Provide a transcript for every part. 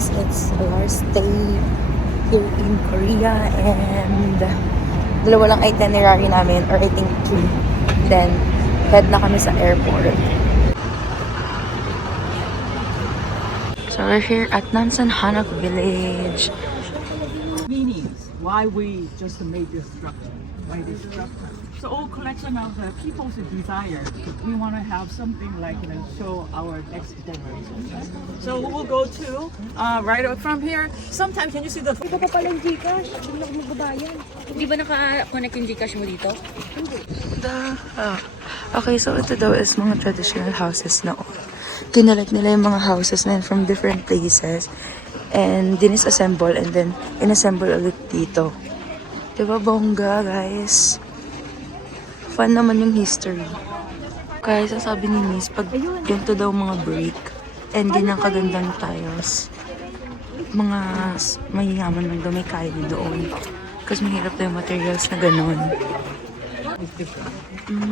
guys, it's our stay here in Korea and dalawa lang itinerary namin, or I think 2. Then, head na kami sa airport. So we're here at Nansan Hanok Village. Meanings why we just made this structure, why this structure. So all collection of the people's desire. We want to have something like show our next generation. So we'll go to right from here. Sometimes can you see the? Ito pa pala yung Gcash. Hindi ako magbabayan. Hindi ba naka-connect yung Gcash mo dito? Okay, so ito daw is mga traditional houses na kinalag nila yung mga houses na yun from different places and dinisassemble and then inassemble ulit dito. Diba bongga, guys? Fun naman yung history. Kaya sasabi ni Miss, pag ganito daw mga break and ganyang kagandang tiles, mga mayayaman lang daw may kaya doon. Kasi mahirap daw yung materials na ganun.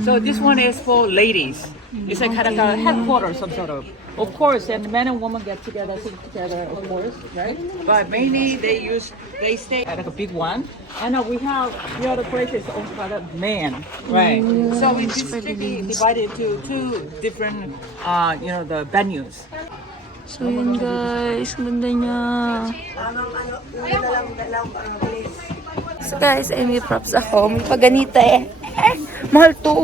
So this one is for ladies. It's like kind of a headquarters, some sort of. Of course, and men and women get together, sit together, of course, right? But mainly they stay at like a big one. And we have the other places owned by the men, right? So we divided into 2 different, the venues. So yun guys, ganda niya. So guys, ay may props ako. May paganita mahal to.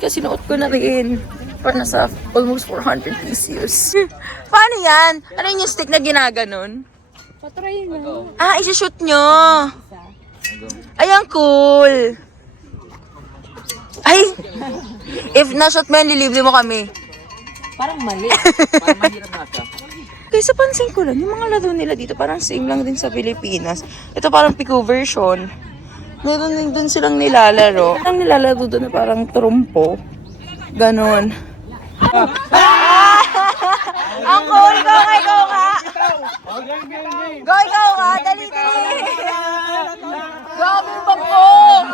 Kasi sinuot ko na rin. Para nasa almost 400 pesos. Paano yan? Ano yung stick na ginaganon? Patry na. Isishoot nyo. Ay, ang cool. Ay! If na-shoot mo yan, lilibre mo kami. Parang mali. Parang mahirap nata. Kaysa pansin ko lang, yung mga laro nila dito parang same lang din sa Pilipinas. Ito parang Pico version. Meron din dun silang nilalaro. Ang nilalaro doon na parang trumpo. Ganon. Ang cool! Go, ikaw ka! Go, ikaw ka! Dali, dali! Grabe yung bangkong!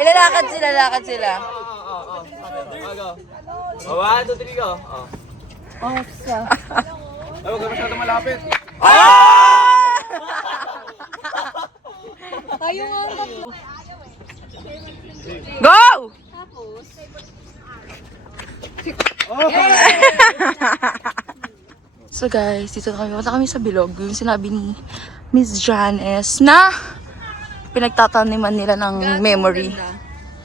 Ilalakad sila. 1, 2, 3, go. Osa. Ay, huwag ka masyadong malapit. Tayo nga ang tatlo. Go! Tapos, So guys, dito na kami. Punta kami sa bilog. Yung sinabi ni Miss Janice na pinagtataniman nila ng memory.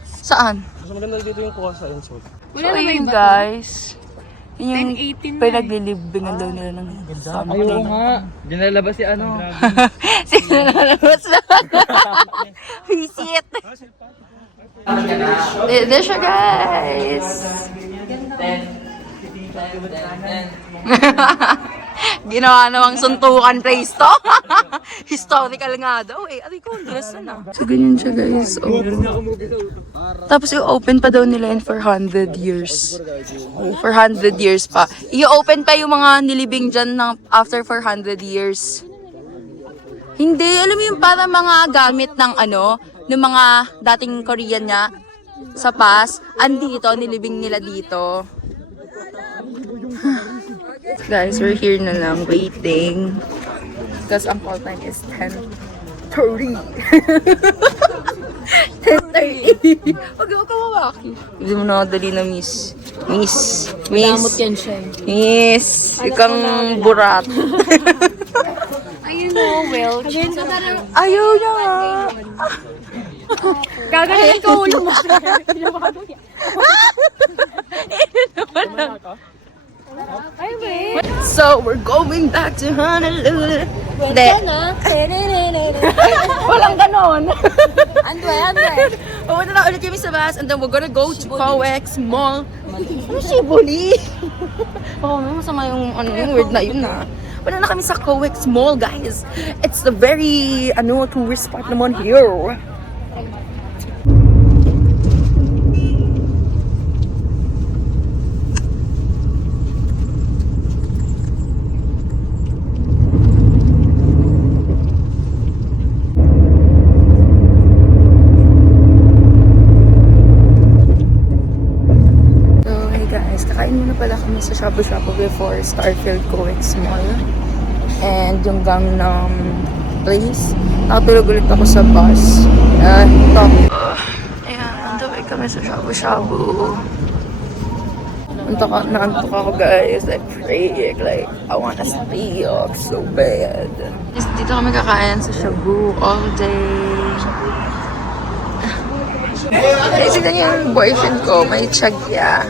Saan? Mas maganda dito yung kuha sa insult. So yun guys. Yun yung 10-18 na pinaglilibingan daw nila ng something. Ayaw nga. Dinalabas si ano. Sino nalalabas na? Visit! There siya guys! Ginawa namang suntukan place to. Historical nga daw eh. Aray ko, ang dress na. So ganyan siya guys. Oh. Tapos i-open pa daw nila yun for 100 years. For 100 years pa. I-open pa yung mga nilibing dyan ng after 400 years. Hindi, alam mo yung para mga gamit ng ng mga dating Korean niya sa past. Andito, nilibing nila dito. Guys, we're here na lang waiting. Because ang call time is 10:30. 10:30. Huwag ka mawaki. Hindi mo nakadali na miss. Gamot yan siya eh. Miss. Ikang burat. Ayun o, Welch. Ayaw niya nga. Gaganin ko ulo mo. Ay, wait. So, we're going back to Honolulu. Hindi. Walang ganon. Andre. Pumunta na ulit kami sa bus and then we're gonna go to COEX Mall. Ano siya, Buli? May masama yung word na yun na. Wala na kami sa COEX Mall, guys. It's the very, tourist spot naman here. pala kami sa Shabu Shabu before Starfield Coex Mall. And yung Gangnam place. Nakatulog ulit ako sa bus. Ito. Ayan, nandaway kami sa Shabu Shabu. Naantok ako guys. Like freak. Like, I wanna sleep so bad. Dito kami kakain sa Shabu all day. Kasi niya yung boyfriend ko, may chagya.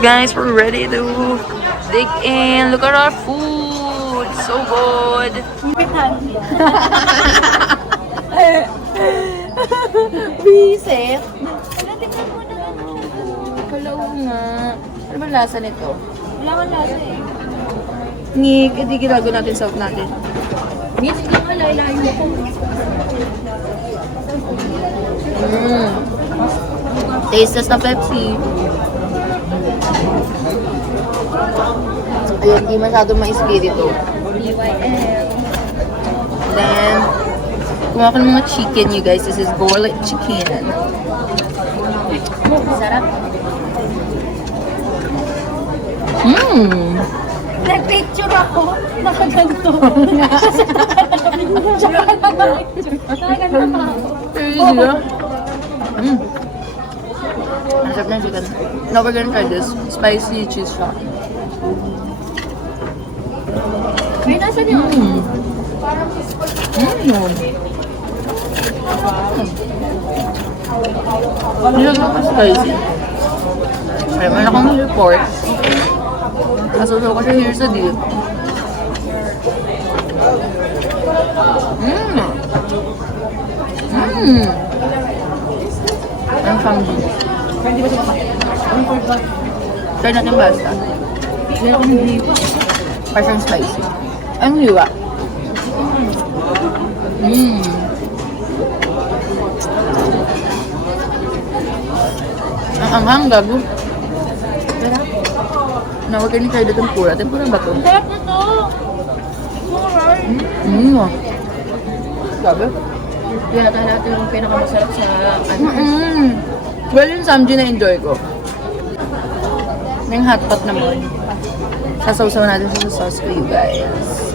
Guys, we're ready to dig in. Look at our food. So good. Visit. Hello nga. Ano ba lasa nito? Wala kang lasa eh. Ngik, hindi ginagawa natin sa natin. Miss, hindi ka layo ko. Tasteless na Pepsi. Ayun, hindi masyado ma-espiritu. BYL. Then, kumuha ko ng mga chicken, you guys. This is garlic chicken. Sarap. Nag-picture ako. Nakaganto. Nakaganto pa ako. Crazy, ah. Ang sarap ng chicken. Now we're gonna try this. Spicy cheese shop. May nasa niyo? Hindi lang ako spicy. Ay, meron akong report. Nasuso ko siya here sa dip. Ang family. Try natin basta. Meron akong beef. Parang spicy. Ang hiwa. Ang anghang, gago. Nawag ka ni kayo tempura. Tempura ba to? Sarap na to. Sabi? Yata natin yung pinakamasarap sa ano. Well, yung samji na-enjoy ko. Yung hotpot naman. Sasawsaw natin sa sauce ko, you guys.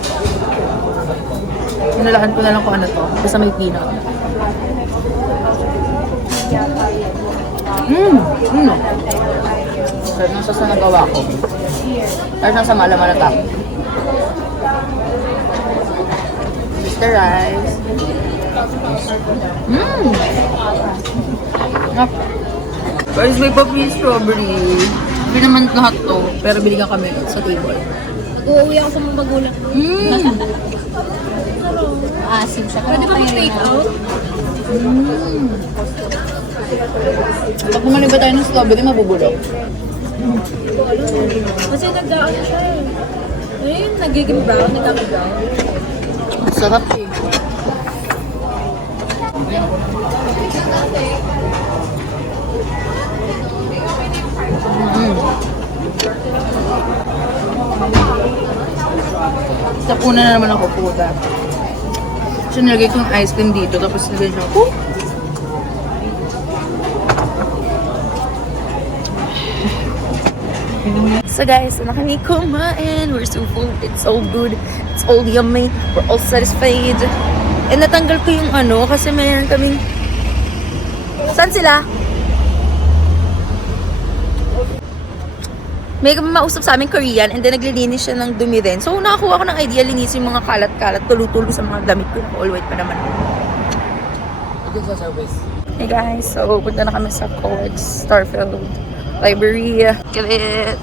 Hinalakan ko na lang kung ano to. Basta may peanut. Sarap ng sauce na nagawa ko. Sarap ng sa malamanatang. Mr. Rice. Guys, may pa free strawberry. Hindi naman lahat to, pero binigyan kami sa table. Mag-uwi ako sa mga magulang. Asim siya. Pwede ba mag-take out? Pag kumali ba tayo ng strawberry, mabubulok. Kasi nag-ano siya eh. Ayun, nagiging brown, nagkaka-brown. Sarap eh. Tapuna na naman ako, puta. So, nilagay ko yung ice cream dito, tapos nilagay siya, So guys, na kami kumain. We're so full. It's all good. It's all yummy. We're all satisfied. And natanggal ko yung ano kasi mayroon kaming... Saan sila? May mausap sa amin Korean and then naglilinis siya ng dumi din. So nakakuha ko ng idea, linisin yung mga kalat-kalat, tulo-tulo sa mga damit ko. All white pa naman. Ito sa service. Hey guys, so punta na kami sa COEX Starfield Library. Kilit!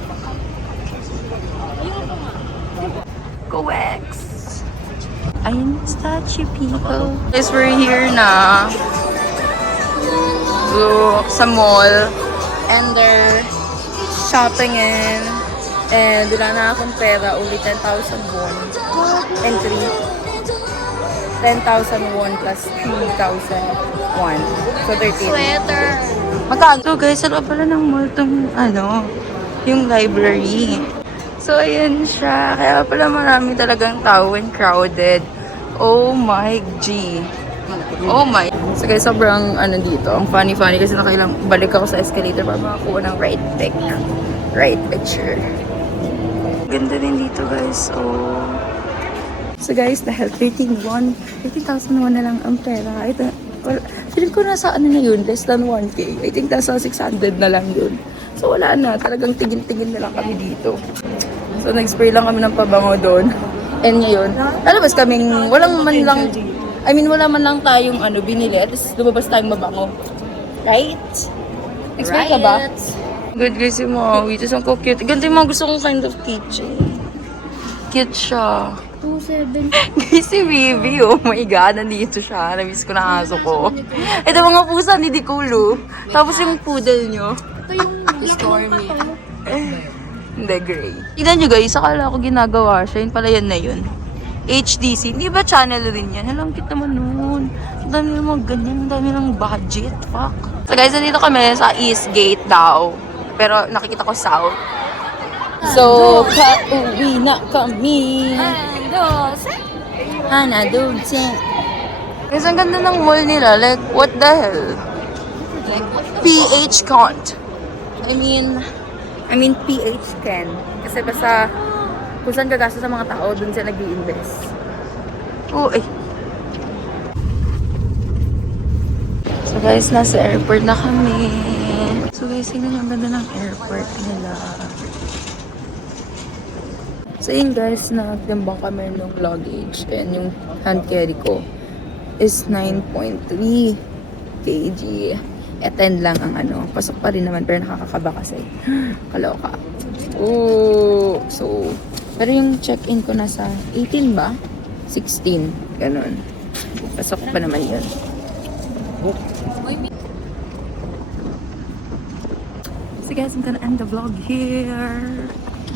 COEX! Ayun, statue people. Guys, we're here na. Look, sa mall. And they're shopping in. And wala na akong pera. Only 10,000 won. Entry. 10,000 won plus 3,000 won. So, 13. Sweater. Magkano? So guys, ano pala ng mall tong, yung library. So, ayan siya. Kaya pala marami talagang tao and crowded. Oh my G. Oh my. So guys, sobrang dito. Ang funny kasi nakailang balik ako sa escalator para makakuha ng ride pick. right picture. Ganda din dito guys. So guys, dahil 13,001 na lang ang pera. Ito, feeling ko nasa ano na yun, less than 1K. I think nasa 600 na lang yun. So wala na, talagang tigil-tigil na lang kami dito. So nag-spray lang kami ng pabango doon. And ngayon, lalabas kaming wala man lang tayong binili. At least lumabas tayong mabango. Right? Nag-spray ka ba? Good guys yung mga witches. Ang cute. Ganito yung mga gusto kong kind of kitchen. Cute siya. 2.7. Guys, si Bibi, oh my God, nandito siya. Namiss ko na aso ko. Ito mga pusa ni Dikulo. Tapos yung poodle nyo. Ito yung Stormy. Hindi, gray. Tignan nyo guys, akala ko ginagawa siya. Yun pala yan na yun. HDC. Hindi ba channel rin yan? Alam, cute naman nun. Ang dami naman ganyan. Ang dami ng budget. Fuck. So guys, nandito kami sa East Gate daw. Pero nakikita ko South. So, pauwi na kami. Hana Dulce. Guys, ang ganda ng mall nila. Like, what the hell? PH Cont. I mean PH Ken. Kasi basta kung saan gagastos sa mga tao, dun siya nag-i-invest. Oh, eh. So guys, nasa airport na kami. So guys, tingnan yung ganda ng airport nila. So yun guys, nagtimbang kami ng luggage and yung hand carry ko is 9.3 kg. 10 lang ang pasok pa rin naman pero nakakakaba kasi. Kaloka. Oh, so, pero yung check-in ko nasa 18 ba? 16. Ganun. Pasok pa naman yun. So guys, I'm gonna end the vlog here.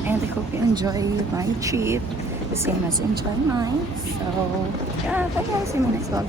And I hope you enjoy my trip. The same as enjoy mine. So, yeah, bye guys. See you in my next vlog.